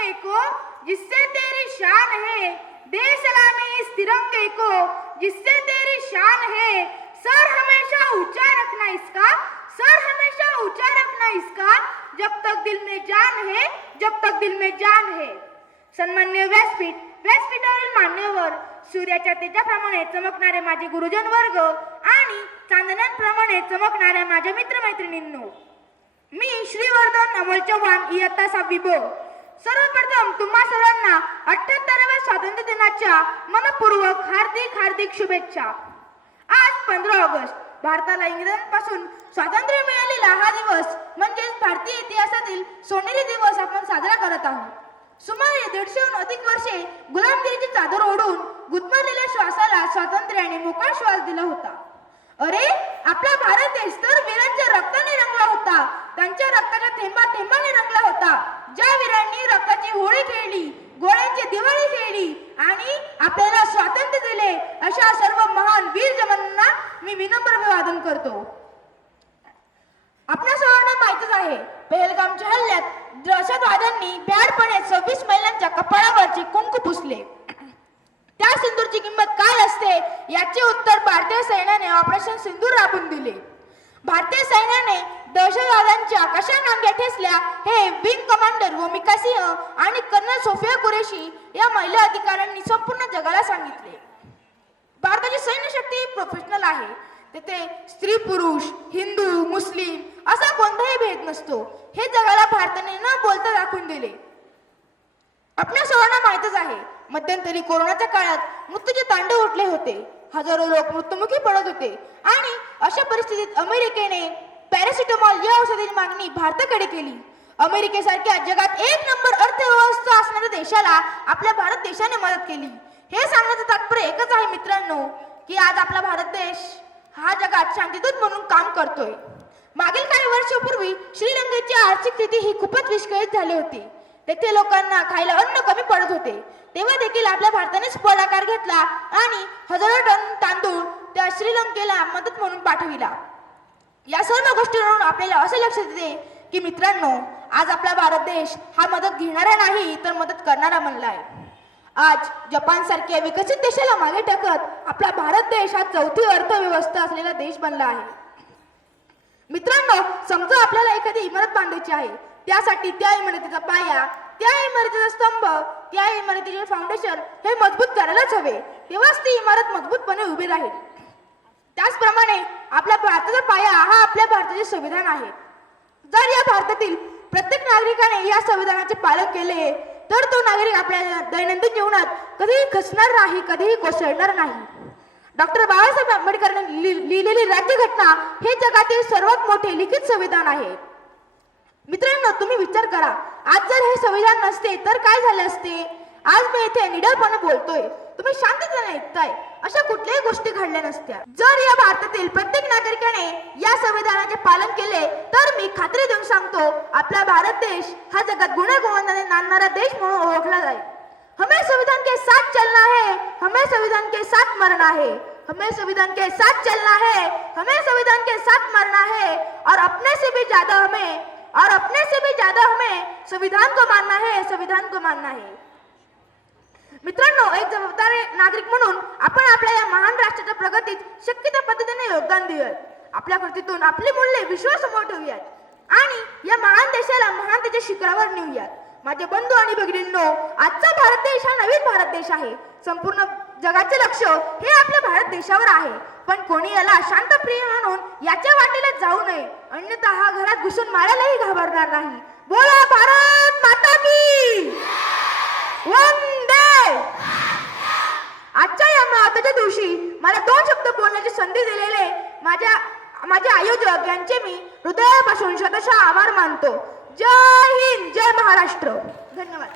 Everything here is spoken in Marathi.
तिरंगे को जिससे तेरी शान है, दे सलामी इस तिरंगे को जिससे तेरी शान है। सर हमेशा ऊंचा रखना इसका, सर हमेशा ऊंचा रखना इसका, जब तक दिल में जान है, जब तक दिल में जान है। सन्मान्य व्यासपीठ, व्यासपीठावरील मान्यवर, सूर्याच्या तेजाप्रमाणे चमकणारे माझे गुरुजन वर्ग आणि चांदण्यांप्रमाणे चमकणाऱ्या माझ्या मित्रमैत्रिणींनो, मी श्रीवर्धन अमोल चव्हाण इयत्ता 6वी ब. सर्वप्रथम तुम्हा सर्वांना 78व्या स्वातंत्र्य दिनाच्या मनपूर्वक हार्दिक हार्दिक शुभेच्छा. आज 15 ऑगस्ट भारताला इंग्रजांपासून स्वातंत्र्य मिळालेला हा दिवस म्हणजेच भारतीय इतिहासातील सोनेरी दिवस आपण साजरा करत आहोत. सुमारे 150हून अधिक वर्षे गुलामगिरीची चादर ओढून गुदमरलेल्या श्वासाला स्वातंत्र्याने मोकळा श्वास दिला होता. अरे, आपला भारत देश तर वीरांच्या रक्ताने रंगला होता, त्यांच्या रक्ताच्या थेंबा थेंबाने रंगला होता. ज्या वीरांनी रक्ताची होळी खेळली, गोळ्यांची दिवाळी खेळली आणि आपल्याला स्वातंत्र्य दिले, अशा सर्व महान वीर जवानांना मी विनम्र अभिवादन करतो. आपल्या सर्वांना माहितच आहे, पहलगामच्या हल्ल्यात दहशतवाद्यांनी भ्याडपणे 26 महिलांच्या कपाळावरचे कुंकू पुसले. त्या सिंदूरची किंमत काय असते याचे उत्तर भारतीय सैन्याने ऑपरेशन सिंदूर राबवून दिले. भारतीय सैन्याने दहशतवाद्यांच्या कशा नांग्या ठेचल्या हे विंग कमांडर वमिका सिंह आणि कर्नल सोफिया कुरेशी या महिला अधिकाऱ्यांनी संपूर्ण जगाला सांगितले. भारताची सैन्य शक्ती प्रोफेशनल आहे. तेथे स्त्री पुरुष, हिंदू मुस्लिम असा कोणताही भेद नसतो. हे जगाला भारताने न बोलता दाखवून दिले. आपल्या सर्वांना माहितच आहे, मध्यंतरी कोरोनाच्या काळात मृत्यूचे तांडव उठले होते. हजारो लोक मृत्युमुखी पडत होते आणि अशा परिस्थितीत अमेरिकेने पॅरासिटामॉल या औषधाची मागणी भारताकडे केली. अमेरिकेसारख्या जगात 1 नंबर अर्थव्यवस्था असणाऱ्या देशाला आपल्या भारत देशाने मदत केली. हे सांगण्याचं तात्पर्य एकच आहे मित्रांनो, की आज आपला भारत देश हा जगात शांतीदूत म्हणून काम करतोय. मागील काही वर्षापूर्वी श्रीलंकेची आर्थिक स्थिती ही खूपच विस्कळीत झाली होती. तेथे लोकांना खायला अन्न कमी पडत होते. तेव्हा देखील आपल्या भारतानेच पुढाकार घेतला आणि हजारो टन तांदूळ त्या श्रीलंकेला मदत म्हणून पाठविला. या सर्व गोष्टींवरून आपल्याला असे लक्षात येते की मित्रांनो, आज आपला भारत देश हा मदत घेणारा नाही तर मदत करणारा बनला आहे. आज जपान सारख्या विकसित देशाला मागे टाकत आपला भारत देश हा 4थी अर्थव्यवस्था असलेला देश बनला आहे. मित्रांनो, समजा आपल्याला एखादी इमारत बांधायची आहे. त्यासाठी त्या इमारतीचा पाया, त्या इमारतीचा स्तंभ, त्या इमारतीचे फाउंडेशन हे मजबूत करायलाच हवे. तेव्हाच ती इमारत मजबूतपणे उभी राहील. त्याचप्रमाणे आपल्या भारताचा पाया हा आपल्या भारताचे संविधान आहे. जर या भारतातील प्रत्येक नागरिकाने या संविधानाचे पालन केले तर तो नागरिक आपल्या दैनंदिन जीवनात कधीही खचणार नाही, कधीही कोसळणार नाही. डॉक्टर बाबासाहेब आंबेडकरांनी लिहिलेली राज्यघटना हे जगातील सर्वात मोठे लिखित संविधान आहे. मित्रांनो, तुम्ही विचार करा, आज जर हे संविधान नसते तर काय झाले असते? आज मी इथे निडरपणे बोलतोय, तुम्ही शांततेने ऐकताय, अशा कुठल्याही गोष्टी घडल्या नसत्या. जर या भारतातील प्रत्येक नागरिकाने या संविधानाचे पालन केले तर मी खात्री देऊन सांगतो, आपला भारत देश हा जगात गुण्यागोविंदाने नांदणारा देश म्हणून ओळखला जाईल. हमें संविधान के साथ चलना है, हमें संविधान के साथ मरना है, हमें संविधान के साथ चलना है, हमें संविधान के साथ मरना है और अपने से भी ज्यादा हमें संविधान को मानना है, संविधान को मानना है. मित्रांनो, एक जबाबदार नागरिक म्हणून आपण आपल्या या महान राष्ट्राच्या प्रगतीत शक्य त्या पद्धतीने योगदान देऊयात. आपल्या कृतीतून आपली मूल्ये विश्वासमोर ठेवूयात आणि या महान देशाला महानतेच्या शिखरावर नेऊयात. माझे बंधू आणि भगिनींनो, आजचा भारत देश हा नवीन भारत देश आहे. संपूर्ण जगाचे लक्ष हे आपल्या भारत देशावर आहे. पण कोणी याला शांतप्रिय म्हणून याच्या वाटेला जाऊ नये, अन्यथा हा घरात घुसून मारायलाही घाबरणार नाही. बोला भारत माता की वंदे. आजच्या या महत्त्वाच्या दिवशी मला 2 शब्द बोलण्याची संधी दिलेले माझे आयोजक यांचे मी हृदयापासून शतशः आभार मानतो. जय हिंद, जय महाराष्ट्र. धन्यवाद.